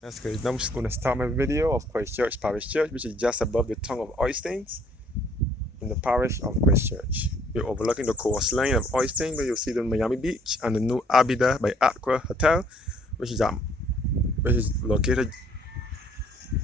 That's good. Now I'm just going to start my video of Christchurch Parish Church, which is just above the tongue of Oistins in the parish of Christchurch. We're overlooking the coastline of Oistin, where you'll see the Miami Beach and the new Abida by Aqua Hotel, which is located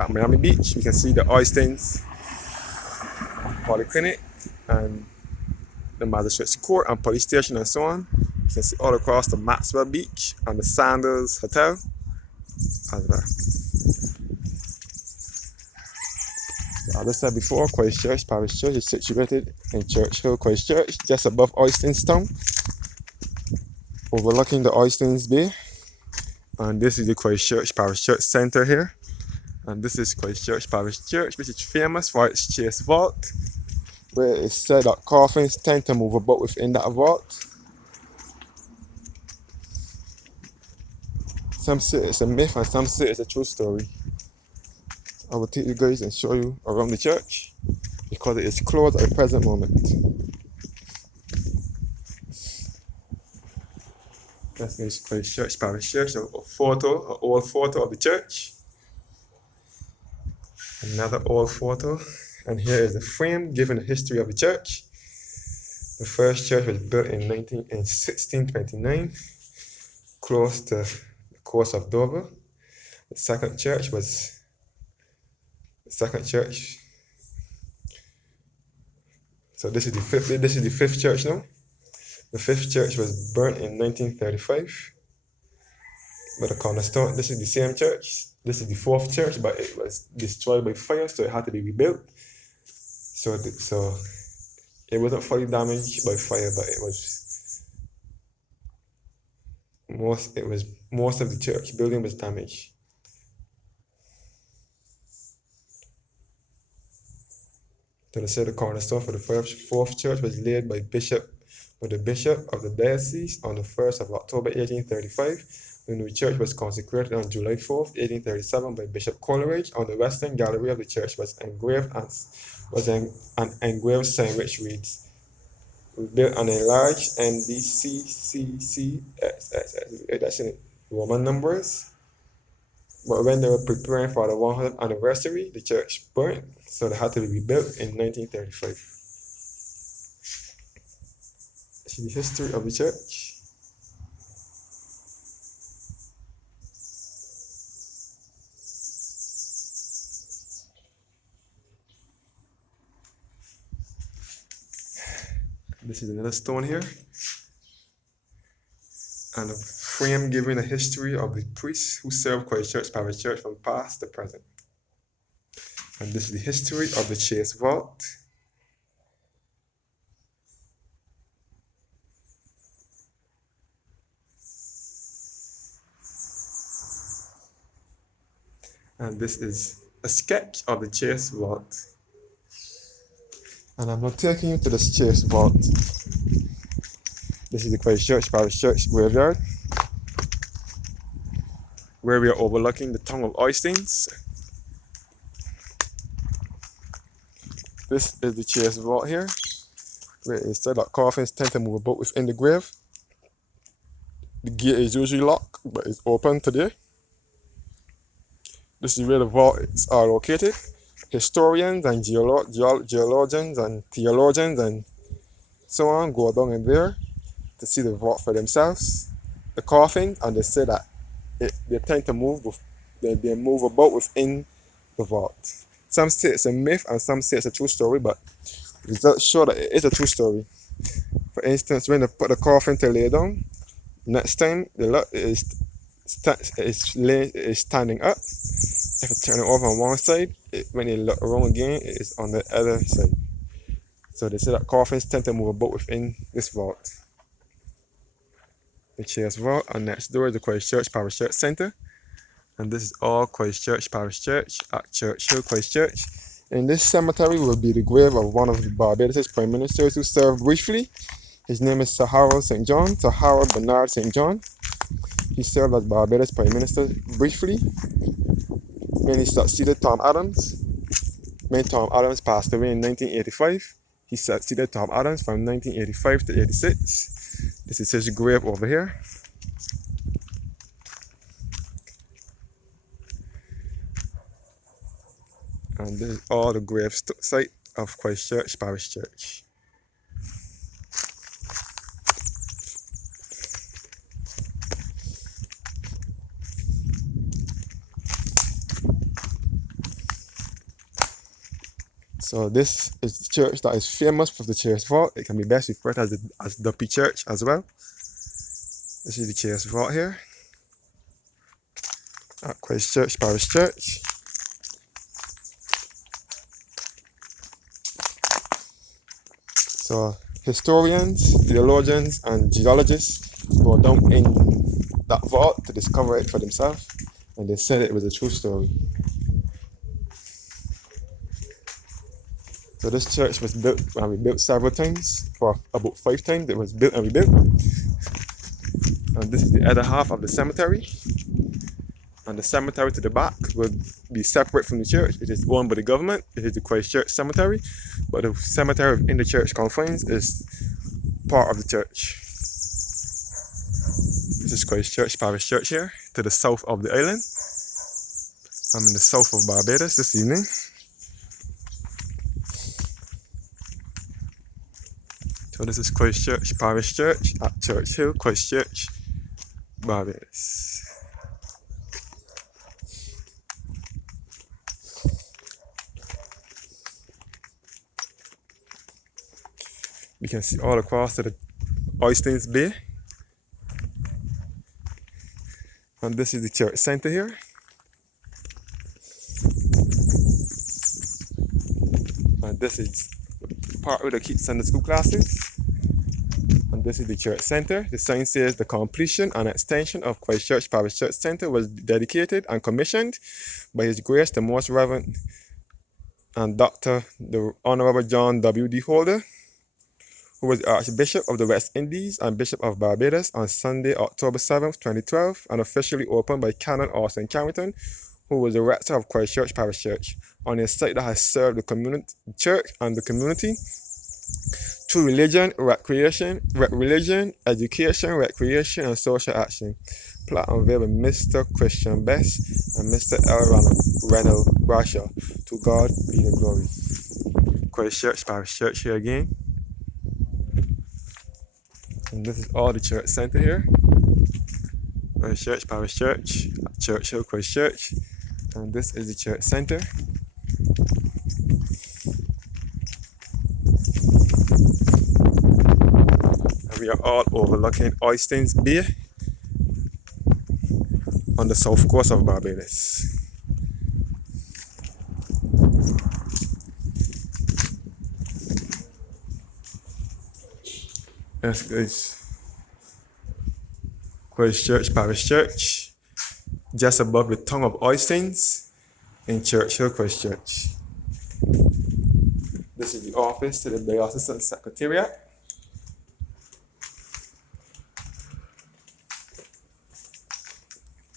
at Miami Beach. You can see the Oistins Polyclinic and the Magistrate's Court and Police Station and so on. You can see all across the Maxwell Beach and the Sandals Hotel as well. As I said before, Christchurch Parish Church is situated in Churchill, Christchurch, just above Oistins Town, overlooking the Oistins Bay. And this is the Christchurch Parish Church Center here. And this is Christchurch Parish Church, which is famous for its chase vault, where it's said that coffins tend to move about within that vault. Some say it's a myth and some say it's a true story. I will take you guys and show you around the church because it is closed at the present moment. That's the Christchurch Parish Church, an old photo of the church. Another old photo. And here is the frame giving the history of the church. The first church was built in 1629, close to the coast of Dover. The second church. So this is the fifth church now. The fifth church was burnt in 1935. But the cornerstone, this is the same church. This is the fourth church, but it was destroyed by fire, so it had to be rebuilt. So it wasn't fully damaged by fire, but most of the church building was damaged. So they said the cornerstone for the fourth church was laid by the bishop of the diocese on the 1st of October 1835. The new church was consecrated on July 4th, 1837 by Bishop Coleridge. On the western gallery of the church was an engraved sign which reads, "We built an enlarged NBCCCSS," that's in Roman numbers. But when they were preparing for the 100th anniversary, the church burned, so they had to be rebuilt in 1935. See the history of the church. This is another stone here. And a frame giving a history of the priests who served Christchurch Parish Church from past to present. And this is the history of the chase vault. And this is a sketch of the chase vault. And I'm not taking you to this chase vault. This is the Christchurch Parish Church graveyard, where we are overlooking the tongue of Oistins. This is the chase vault here, where it said that coffins tend to move about within the grave. The gate is usually locked, but it's open today. This is where the vaults are located. Historians and geologians and theologians and so on go down in there to see the vault for themselves. The coffins, and they say that they tend to move they move about within the vault. Some say it's a myth and some say it's a true story, but results show that it is a true story. For instance, when they put the coffin to lay down, next time the lot is standing up. If you turn it over on one side, when you look around again, it is on the other side. So they say that coffins tend to move about within this vault. The chase vault, and next door is the Christchurch Parish Church Center. And this is all Christchurch Parish Church at Churchill, Christchurch. In this cemetery will be the grave of one of the Barbados prime ministers who served briefly. His name is Sir Harold Bernard St. John. He served as Barbados prime minister briefly when he succeeded Tom Adams. When Tom Adams passed away in 1985, he succeeded Tom Adams from 1985 to 86. This is his grave over here. And this is all the grave site of Christchurch Parish Church. So this is the church that is famous for the church vault. It can be best referred to as Duppy Church as well. This is the church vault here at Christchurch Parish Church. So historians, theologians, and geologists go down in that vault to discover it for themselves, and they said it was a true story. So this church was built and rebuilt several times. For about 5 times it was built and rebuilt. And this is the other half of the cemetery. And the cemetery to the back will be separate from the church. It is owned by the government. It is the Christchurch Cemetery. But the cemetery in the church confines is part of the church. This is Christchurch Parish Church here, to the south of the island. I'm in the south of Barbados this evening. So this is Christchurch Parish Church at Church Hill, Christchurch, Barbados. We can see all across to the Oysters Bay. And this is the church center here. And this is part where they keep Sunday school classes. And this is the church center. The sign says the completion and extension of Christchurch Parish Church Center was dedicated and commissioned by His Grace the Most Reverend and Dr. the Honorable John W.D. Holder, who was the Archbishop of the West Indies and Bishop of Barbados, on Sunday, October 7th, 2012, and officially opened by Canon Austin Carrington, who was the rector of Christchurch Parish Church, on a site that has served the community, church and the community through religion, education, recreation, and social action. Plaque unveiled by Mr. Christian Best and Mr. L. Reynold Bradshaw. To God be the glory. Christchurch Parish Church here again. And this is all the church center here. Christchurch Parish Church, Church Hill, Christchurch. And this is the church center. And we are all overlooking Oysters Bay on the south coast of Barbados. Yes, guys. Christchurch Parish Church, just above the tongue of Oysters in Church Hill, Christchurch. This is the office to the Diocesan Secretariat.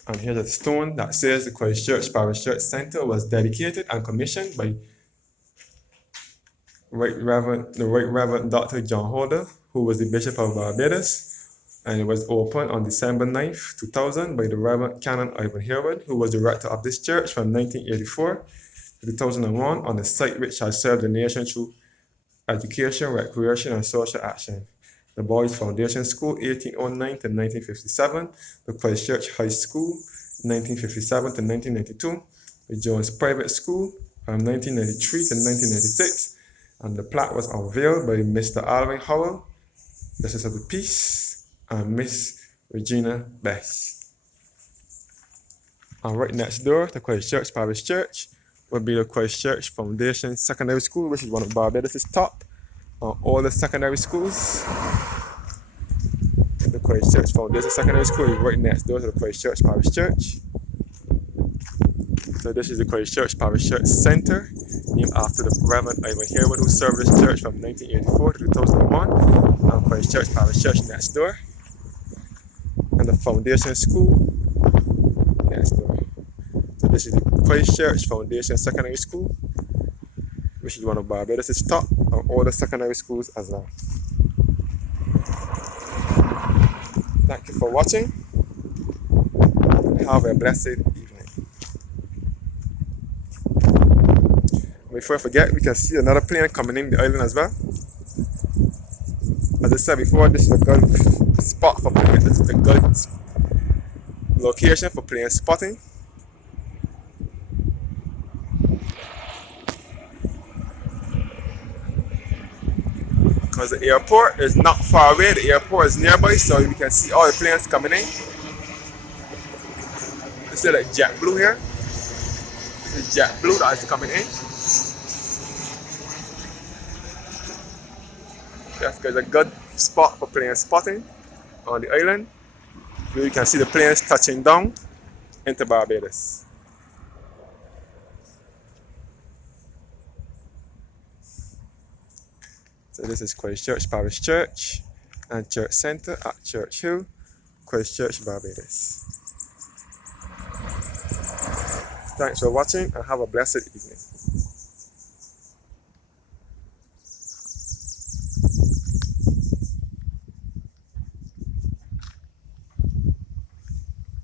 And here's a stone that says the Christchurch Parish Church Center was dedicated and commissioned by the Right Reverend Dr. John Holder, who was the Bishop of Barbados, and it was opened on December 9th, 2000 by the Reverend Canon Ivan Herwood, who was the rector of this church from 1984 to 2001, on a site which has served the nation through education, recreation, and social action. The Boys Foundation School, 1809 to 1957, the Christchurch High School, 1957 to 1992, the Jones Private School, from 1993 to 1996, and the plaque was unveiled by Mr. Alvin Howell, Justice of the Peace, and Miss Regina Bess. And right next door to Christchurch Parish Church would be the Christchurch Foundation Secondary School, which is one of Barbados' top all the secondary schools. The Christchurch Foundation Secondary School is right next door to the Christchurch Parish Church. So this is the Christchurch Parish Church Center, named after the Reverend Ivan Herwood, who served this church from 1984 to 2001. And Christchurch Parish Church next door. And the Foundation School next door. So this is the Christchurch Foundation Secondary School, which is one of Barbados' top of all the secondary schools as well. Thank you for watching, and have a blessed evening. Before I forget, we can see another plane coming in the island as well. As I said before, this is a good spot for plane. This is a good location for plane spotting. Because the airport is not far away, the airport is nearby, so we can see all the planes coming in. This is like JetBlue here. This is JetBlue that is coming in. That's a good spot for plane spotting on the island, where you can see the planes touching down into Barbados. So this is Christchurch Parish Church and Church Center at Church Hill, Christchurch, Barbados. Thanks for watching and have a blessed evening.